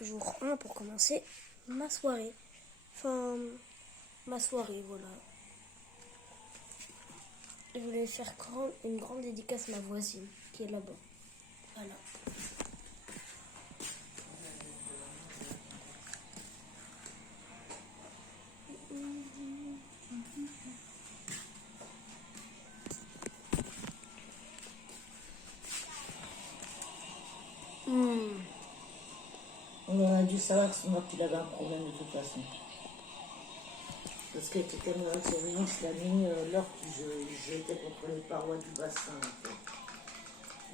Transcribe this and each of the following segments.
jour 1 pour commencer ma soirée. Enfin, ma soirée, voilà. Je voulais faire une grande dédicace à ma voisine qui est là-bas. Voilà. On aurait dû savoir que sinon qu'il avait un problème de toute façon. Parce qu'elle était tellement avec son mélange la nuit, lors qu'il jetait contre les parois du bassin. En fait.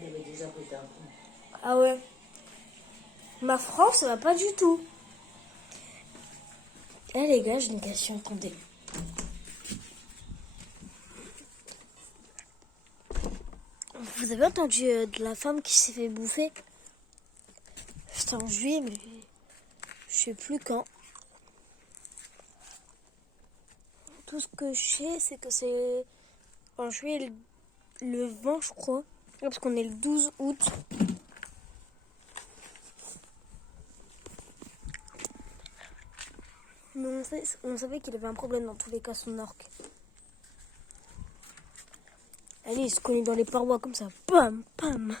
Il avait déjà pété un coup. Ah ouais. Ma France, ça va pas du tout. Eh les gars, j'ai une question, attendez. Vous avez entendu de la femme qui s'est fait bouffer? C'était en juillet, mais je sais plus quand. Tout ce que je sais, c'est que c'est en juillet le 20, je crois. Parce qu'on est le 12 août. Mais on savait qu'il avait un problème dans tous les cas, son orque. Allez, il se cognait dans les parois comme ça. Pam, pam.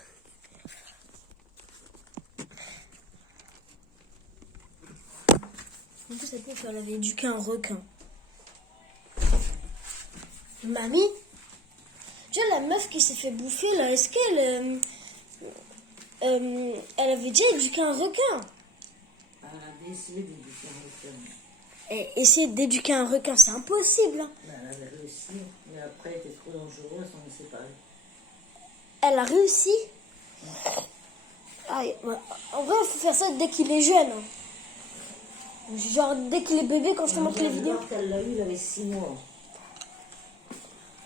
En plus, cette meuf, elle avait éduqué un requin. Mamie, tu vois la meuf qui s'est fait bouffer là, est-ce qu'elle elle avait déjà éduqué un requin? Elle avait essayé d'éduquer un requin. Et essayer d'éduquer un requin, c'est impossible. Hein. Elle avait réussi, mais après, elle était trop dangereuse, on s'est séparés. Elle a réussi. Ah, en vrai, il faut faire ça dès qu'il est jeune. Hein. Genre, dès qu'il est bébé, quand je te montre les vidéos. L'orque, elle l'a eu, il avait 6 mois.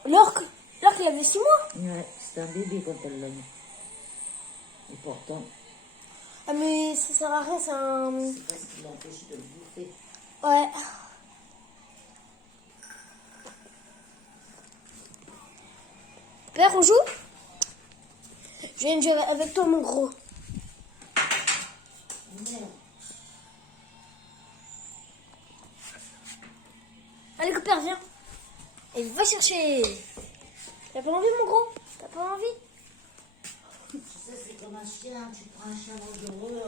L'orque, il avait 6 mois. Ouais, c'était un bébé quand elle l'a eu. Et pourtant, Ah, mais ça sert à rien, c'est un. c'est parce qu'il l'a empêché de le bouffer. Ouais. Père, on joue? Je viens de jouer avec toi, mon gros. Merde. Allez, père, viens. Et va chercher. T'as pas envie, mon gros? T'as pas envie? Tu sais, c'est comme un chien, tu prends un chien dangereux,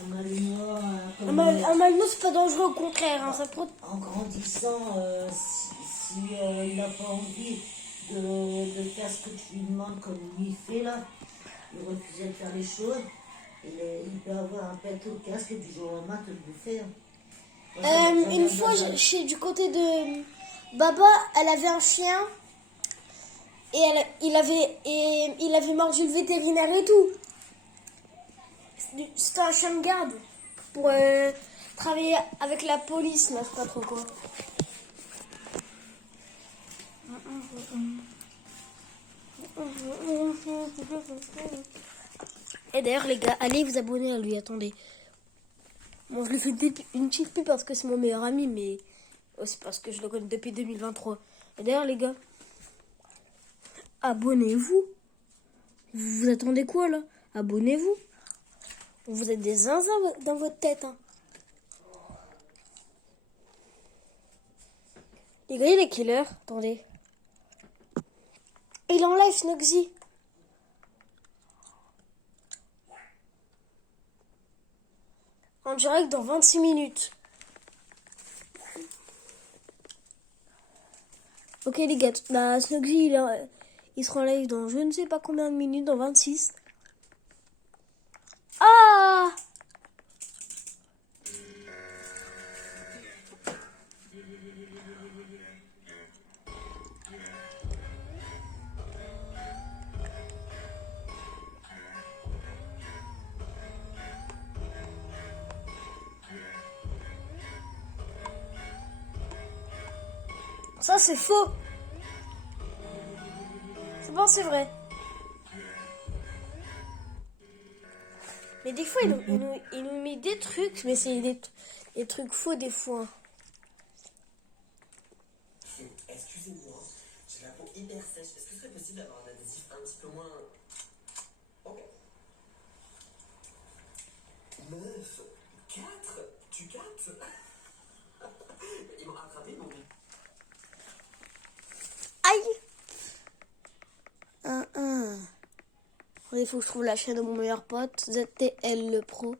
un malinois, Un malinois, c'est pas dangereux, au contraire. Hein, ça en grandissant, si il n'a pas envie de faire ce que tu lui demandes comme lui il fait là, il refusait de faire les choses, il peut avoir un pet au casque et du jour au lendemain te le bouffer. Hein. Moi, Une fois, du côté de Baba, elle avait un chien et il avait mordu le vétérinaire et tout. C'était un chien de garde pour travailler avec la police, là, je sais pas trop quoi. Et d'ailleurs, les gars, allez vous abonner à lui, attendez. Bon, je lui fais une petite pub parce que c'est mon meilleur ami, mais aussi parce que je le connais depuis 2023. Et d'ailleurs, les gars, abonnez-vous. Vous attendez quoi, là? Abonnez-vous. Vous êtes des zinzins dans votre tête, hein. Les gars, il est quelle heure? Attendez. Il enlève Snoxy. En direct dans 26 minutes. Ok les gars, bah, Snoxy il sera en live dans je ne sais pas combien de minutes, dans 26. Ah! Ça c'est faux. C'est bon, c'est vrai. Mais des fois, il nous met des trucs, mais c'est des trucs faux des fois. Excusez-moi, j'ai la peau hyper sèche. Est-ce que ce serait possible d'avoir un adhésif un petit peu moins... Ok. Meuf, il faut que je trouve la chaîne de mon meilleur pote, ZTL le pro.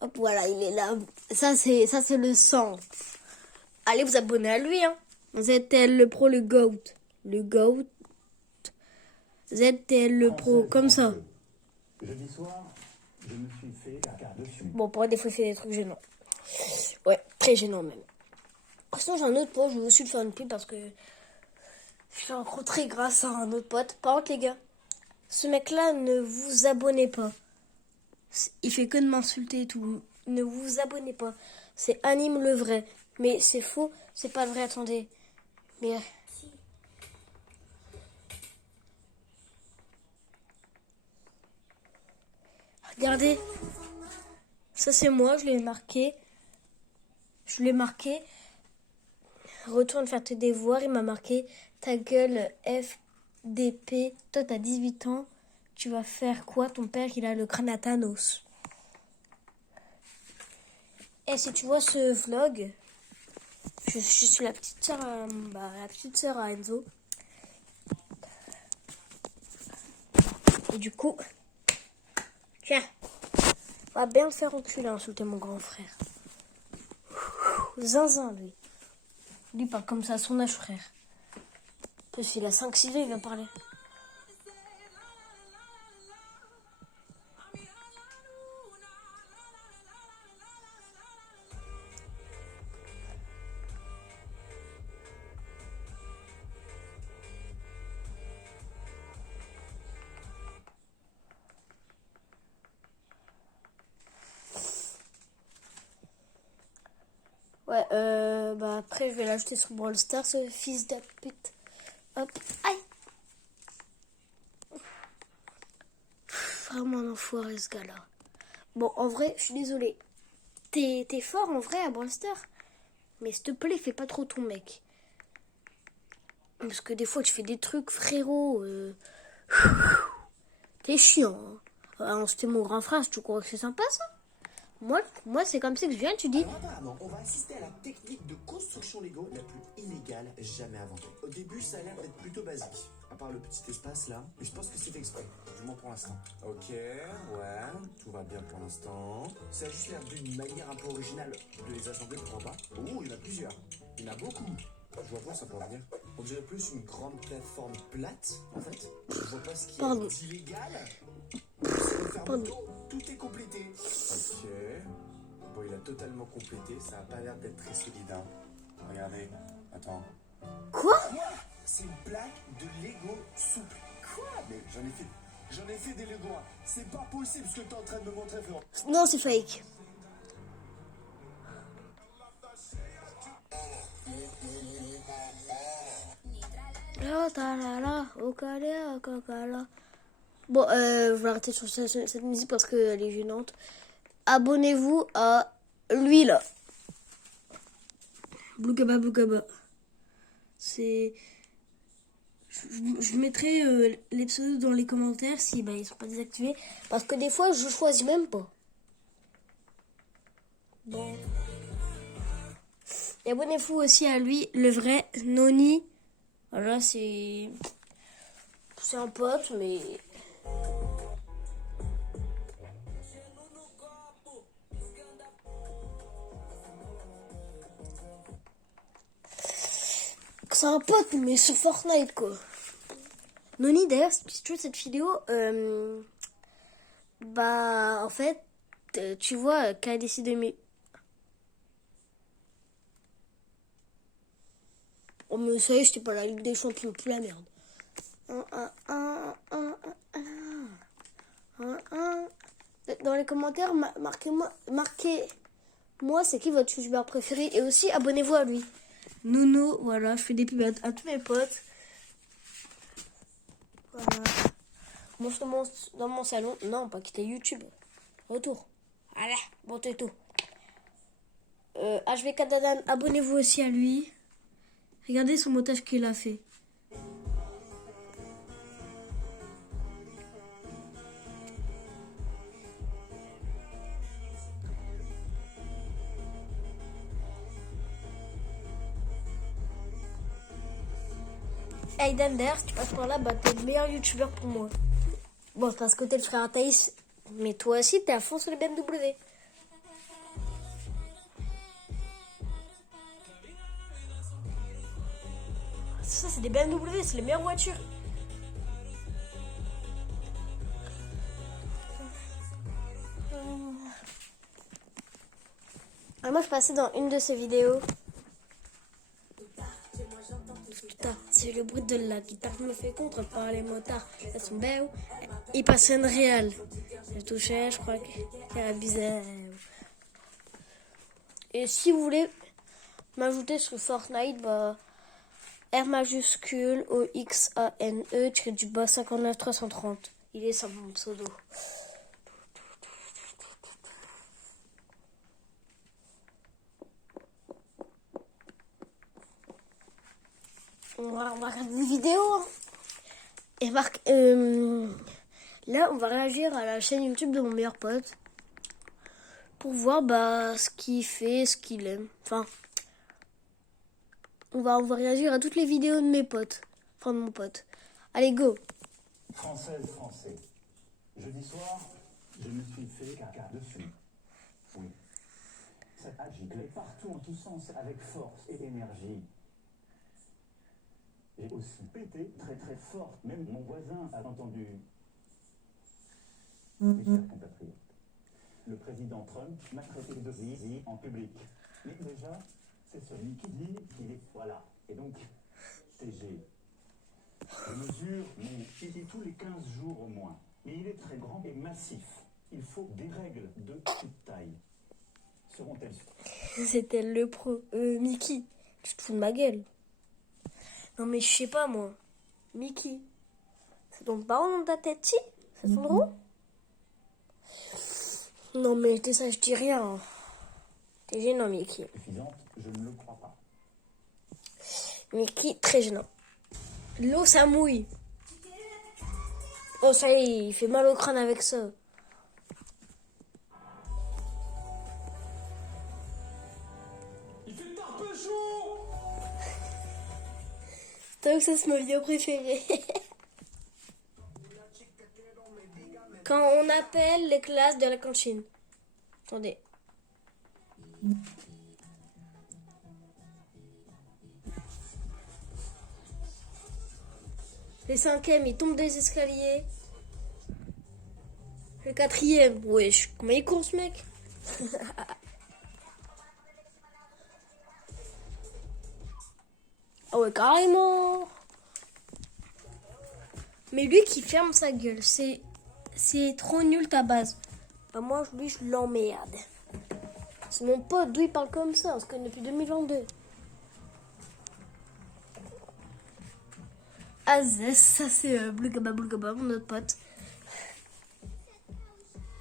Hop, voilà, il est là. Ça, c'est le sang. Allez vous abonner à lui, hein. ZTL le pro, le GOAT. Le GOAT. ZTL le pro, comme ça. Jeudi soir, je me suis fait la carte dessus. Bon, pour des fois, il fait des trucs gênants. Ouais, très gênants même. Sinon, j'ai un autre pote, je vais aussi le faire une pub parce que je l'ai rencontré grâce à un autre pote. Par contre, les gars, ce mec-là, ne vous abonnez pas. Il fait que de m'insulter et tout. Ne vous abonnez pas. C'est Anime le vrai. Mais c'est faux, c'est pas le vrai, attendez. Mais... regardez. Ça, c'est moi, je l'ai marqué. Je l'ai marqué. Retourne faire tes devoirs. Il m'a marqué ta gueule FDP. Toi, t'as 18 ans. Tu vas faire quoi? Ton père, il a le crâne à Thanos. Et si tu vois ce vlog, je suis la petite sœur à Enzo. Et du coup, tiens, on va bien le faire enculer, insulter mon grand frère. Zinzin, lui. Lui parle comme ça à son âge, frère. Parce qu'il a 5-6 ans, il va parler. Ouais, après je vais l'ajouter sur Brawl Stars, ce fils de pute. Hop, aïe. Vraiment un enfoiré ce gars-là. Bon, en vrai, je suis désolée. T'es fort en vrai à Brawl Stars. Mais s'il te plaît, fais pas trop ton mec. Parce que des fois, tu fais des trucs, frérot. T'es chiant. Hein. C'était mon grand frère, tu crois que c'est sympa ça? Moi c'est comme ça que je viens, tu dis. Alors apparemment, on va assister à la technique de construction Lego la plus illégale jamais inventée. Au début, ça a l'air d'être plutôt basique, à part le petit espace là, mais je pense que c'est fait exprès, du moins pour l'instant. Ok, ouais, tout va bien pour l'instant. Ça a juste l'air d'une manière un peu originale de les assembler pour en bas. Oh, il y en a plusieurs, il y en a beaucoup. Je vois pas où ça peut en venir. On dirait plus une grande plateforme plate, en fait. Je vois pas ce qui est illégal. Tout est complété. Ok. Bon, il a totalement complété. Ça a pas l'air d'être très solide. Hein. Regardez. Attends. Quoi? C'est une plaque de Lego souple. Quoi? Mais j'en ai fait des Lego. Hein. C'est pas possible ce que t'es en train de me montrer, frérot. Non, c'est fake. Bon, je vais arrêter sur cette musique parce qu'elle est gênante. Abonnez-vous à lui là. Blougaba Blougaba. C'est... Je mettrai les pseudos dans les commentaires si ils sont pas désactivés. Parce que des fois, je choisis même pas. Bon. Et abonnez-vous aussi à lui, le vrai Noni. Voilà, c'est un pote, mais... c'est un pote, mais sur Fortnite, quoi. Noni, d'ailleurs, si tu vois cette vidéo, en fait, tu vois, KDC 2000... Oh, mais ça y est, j'étais pas la Ligue des Champions, plus la merde. Dans les commentaires, marquez-moi c'est qui votre youtubeur préféré. Et aussi, abonnez-vous à lui. Nono, voilà, je fais des pubs à tous mes potes. Voilà. Moi, je dans mon salon. Non, pas quitter YouTube. Retour. Allez, bon tout. HVK Dadan, abonnez-vous aussi à lui. Regardez son montage qu'il a fait. Aiden, d'ailleurs, si tu passes par là, t'es le meilleur youtubeur pour moi. Bon, c'est parce que t'es le frère à Thaïs, mais toi aussi, t'es à fond sur les BMW. Ça, c'est des BMW, c'est les meilleures voitures. Ah, moi, je passais dans une de ces vidéos. Putain, c'est le bruit de la guitare me fait contre par les motards. Elles sont belles. Il passait une réelle. Elle touchait, je crois qu'elle abusait. Et si vous voulez m'ajouter sur Fortnite, bah, R majuscule OXANE du bas 59 330. Il est sur mon pseudo. On va regarder une vidéo. Hein. Et là, on va réagir à la chaîne YouTube de mon meilleur pote. Pour voir ce qu'il fait, ce qu'il aime. Enfin, on va réagir à toutes les vidéos de mes potes. Enfin, de mon pote. Allez, go. Française, français. Jeudi soir, je me suis fait caca dessus. Oui. Ça a giclé partout en tous sens avec force et énergie. J'ai aussi pété très très fort. Même mon voisin a entendu. Mes chers compatriotes, le président Trump m'a traité de zizi en public. Mais déjà, c'est celui qui dit qu'il est... Voilà. Et donc, TG. Je mesure mon pipi tous les 15 jours au moins. Mais il est très grand et massif. Il faut des règles de toute taille. Seront-elles... C'était le pro. Mickey. Tu te fous de ma gueule. Non mais je sais pas moi. Mickey. C'est ton parent dans ta tête, si? C'est son drôle? Non mais je dis ça, je dis rien. T'es gênant, Mickey. Suffisante, je ne le crois pas. Mickey, très gênant. L'eau, ça mouille. Oh, ça y est, il fait mal au crâne avec ça. Il fait tard peu chaud. T'as vu que ça, c'est ma vidéo préférée. Quand on appelle les classes de la cantine. Attendez. Les cinquièmes, ils tombent des escaliers. Le quatrième, wesh, comment il court ce mec? Ah ouais, carrément. Mais lui qui ferme sa gueule, c'est trop nul ta base. Bah moi, lui, je l'emmerde. C'est mon pote, d'où il parle comme ça, on se connaît depuis 2022. Azès, ça c'est Blugaba, mon autre pote.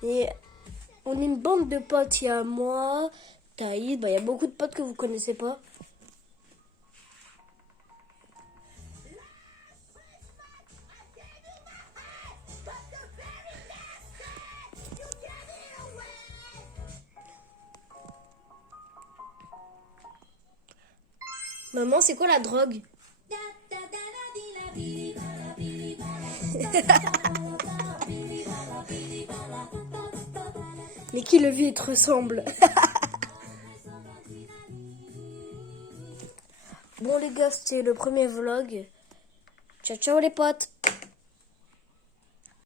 Et on est une bande de potes, il y a moi, Thaïs, il y a beaucoup de potes que vous connaissez pas. Maman, c'est quoi la drogue? Mais qui le vit et te ressemble? Bon les gars, c'était le premier vlog. Ciao ciao les potes.